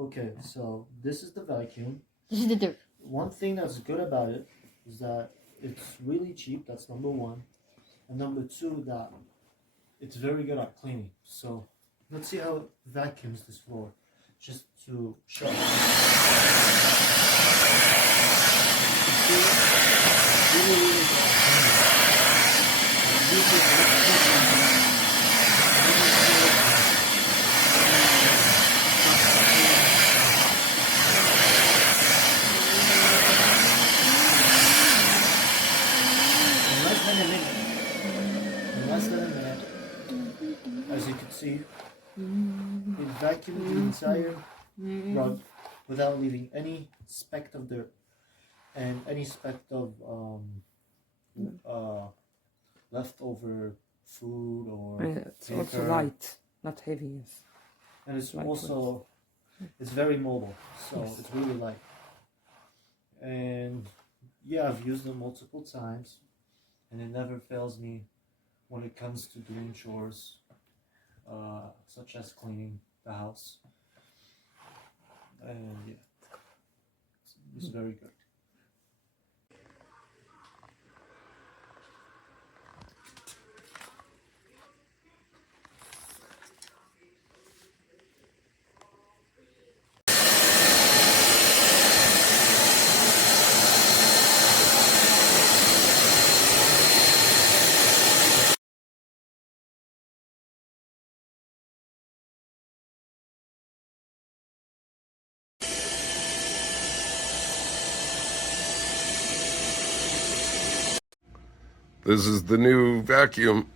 Okay, so this is the vacuum. This is the dirt. One thing that's good about it is that it's really cheap. That's number one. And number two, that it's very good at cleaning. So let's see how it vacuums this floor, just to show. You see it? Really, really good at cleaning. This is in less than a minute. In less than a minute, as you can see, it vacuumed the entire rug without leaving any speck of dirt and any speck of leftover food or It's also paper. light, not heavy. Yes. And it's Lightweight. also it's very mobile, so Yes. it's really light. And yeah, I've used it multiple times, and it never fails me when it comes to doing chores, such as cleaning the house. And yeah, it's very good. This is the new vacuum.